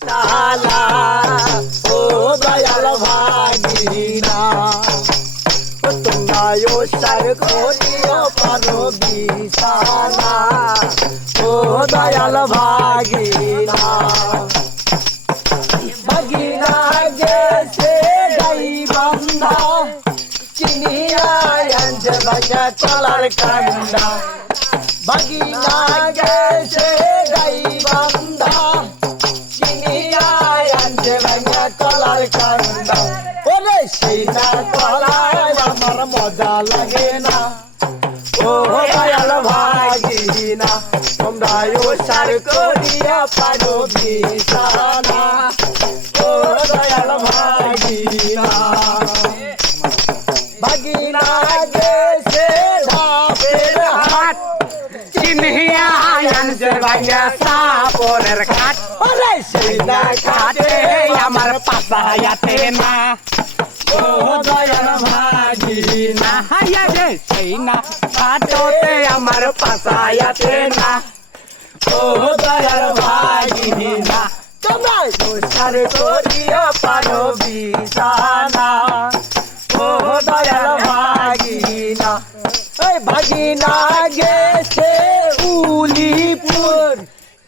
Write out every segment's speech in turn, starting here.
সালা ও দয়াল ভাগিনা তোমরা সার করিও পারো বিশালা ও দয়াল ভাগিনা ভাগিনা গেছে গাই বান্দা চিনিয়া আঞ্জ বাজা চলার কান্দা ভাগিনা গেছে গাই বান্দা কলার কান্দা ওরে সেই না কলায় আমার মজা লাগে না ও দয়াল ভাগিনা তোমরা সার করিয়া পারো বিশালা ও দয়াল ভাগিনা ভাগিনা গেছে ধাপের হাট চিনিয়া আনছে ভাইয়া সাপনের কাঠ ওরে সেই না কাটে আমার পাতায়াতে না ও দয়াল ভাগিনা হাইয়া রে সেই না কাটোতে আমার পাতায়াতে না ও দয়াল ভাগিনা তোমরা সার করিয়া পারো বিশালা ও দয়াল ভাগিনা ওই ভাগিনা গেছে উলিপুর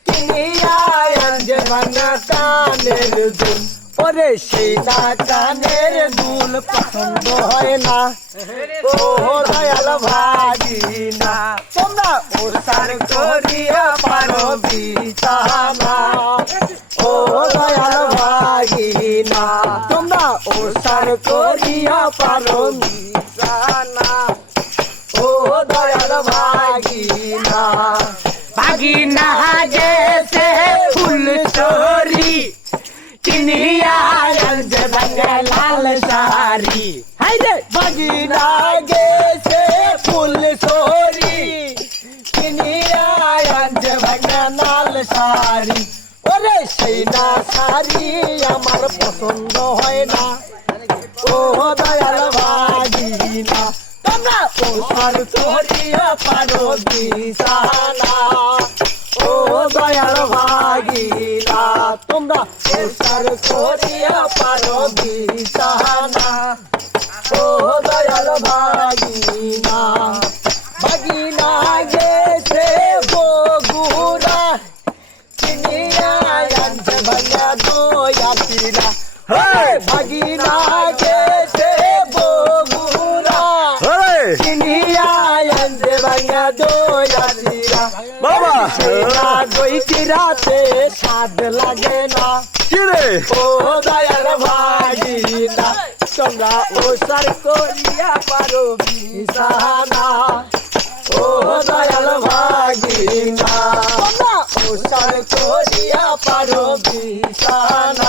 কিনিয়া আনছে ভাঙা কানের দুল ওরে সেই না কানের দুল পছন্দ হয় না ও দয়াল ভাগিনা তোমরা সার করিয়া পারো বিশালা ও দয়াল ভাগিনা তোমরা সার করিয়া পারো বিশালা ও দয়াল ভাগিনা ভাগিনা গেছে ফুল চোরি চিনিয়া আনছে ভাইয়া লাল শাড়ি হাইরে ভাগিনা গেছে ফুল সোরি কিনিয়া আনছে ভাগনা লাল শাড়ি ওরে সেই না শাড়ি আমার পছন্দ হয় না ও দয়াল ভাগিনা তোমরা সার করিয়া পারো বিশালা ও দয়াল ভাগিনা তোমরা সার করিয়া পারো বিশালা ও দয়াল ভাগিনা ভাগিনা গেছে বগুড়া চিনিয়া আনছে ভাইয়া দয়া পিরা ভাগিনা গেছে বগুড়া চিনিয়া আনছে ভাইয়া দয়া পিরা বাবা দই চিরাতে স্বাদ লাগে না ও দয়াল ভাগিনা তোমরা সার করিয়া পারো বিশালা ও দয়াল ভাগিনা তোমরা সার করিয়া পারো বিশালা